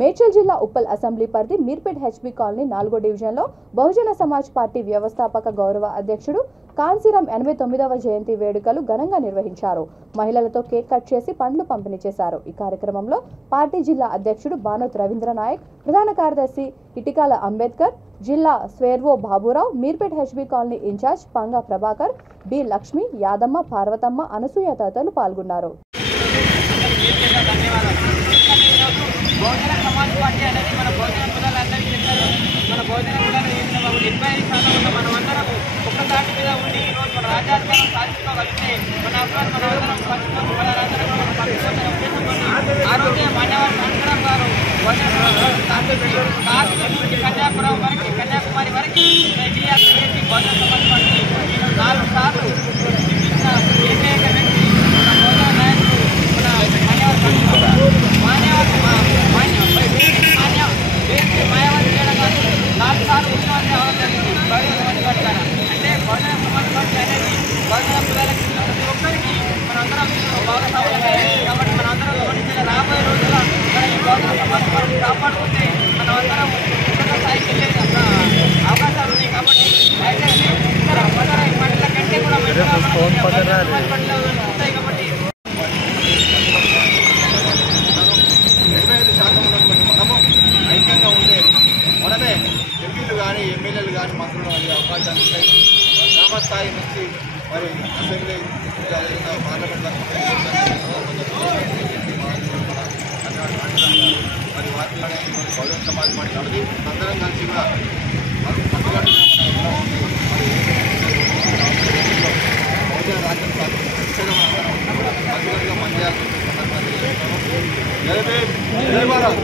మేడ్చల్ జిల్లా ఉప్పల్ అసెంబ్లీ పరిధి Meerpet HB colony 4వ డివిజన్లో బహుజన సమాజ్ పార్టీ వ్యవస్థాపక గౌరవ అధ్యక్షుడు కాన్సీరాం 89వ జయంతి వేడుకలు ఘనంగా నిర్వహించారు. మహిళలతో కేక్ కట్ చేసి పండ్లు పంపిణీ చేశారు. ఈ కార్యక్రమంలో పార్టీ జిల్లా అధ్యక్షుడు బానోత్ రవీంద్ర నాయక్, ప్రధాన కార్యదర్శి ఇటికాల అంబేద్కర్, జిల్లా స్వేర్వో Baburao, Meerpet HB colony incharge Panga Prabhakar, B Lakshmi, Yadamma, Parvathamma, Anasuya తదితరులు పాల్గొన్నారు. బహుజన సమాజ్ పార్టీ అనేది మన బహుజన కులాలందరికీ చెప్తారు. మన బహుజన కులాలు 75 ఉన్న మనం అందరం ఒక్కసారి మీద ఉండి ఈరోజు మన రాజ్యాధికారం సాధించుకోగలిగితే మన అభివృద్ధి మనమందరం పంచుకోవాలందరం ఆ రోజే మాన్యవారి కాన్సీరాం గారు బహుజన నుంచి కన్యాకుమారి వరకు చేసి బహుజన సమాజ్ పార్టీ 4 సార్లు చూపించిన ఏకైక వ్యక్తి మన బహుజన నాయకుడు మన మాయావతి చేయడం కాదు 4 సార్లు ఉద్యమాలు రావడం జరిగింది బహుజన సమాజ్ పార్టీ ద్వారా. అంటే బహుజన సమాజ్ పార్టీ అనేది బహుజన కులాలకి ప్రతి ఒక్కరికి మనందరం భాగస్వామ్యం. కాబట్టి మనందరం గమనించిన రాబోయే రోజుల్లో మన ఈ బహుజన సమాజ్ పార్టీ కాపాడుకుంటే మనం అందరం ఉన్నత స్థాయికి వెళ్ళే అవకాశాలు ఉన్నాయి. కాబట్టి దయచేసి ఇతర పార్టీల కంటే కూడా ఉంటాయి. కాబట్టి మనమే ఎంపీలు కానీ ఎమ్మెల్యేలు కానీ మంత్రులు అయ్యే అవకాశాలు ఉంటాయి. గ్రామ స్థాయి నుంచి మరి అసెంబ్లీ పార్లమెంట్ మరి వాటిలోనే బహుజన సమాజ్ పార్టీ నడిచి అందరం కలిసి కూడా బహుజన రాజ్యం ఖచ్చితంగా పనిచేయాల్సిన సందర్భాన్ని జై భీమ్, జై భారత్.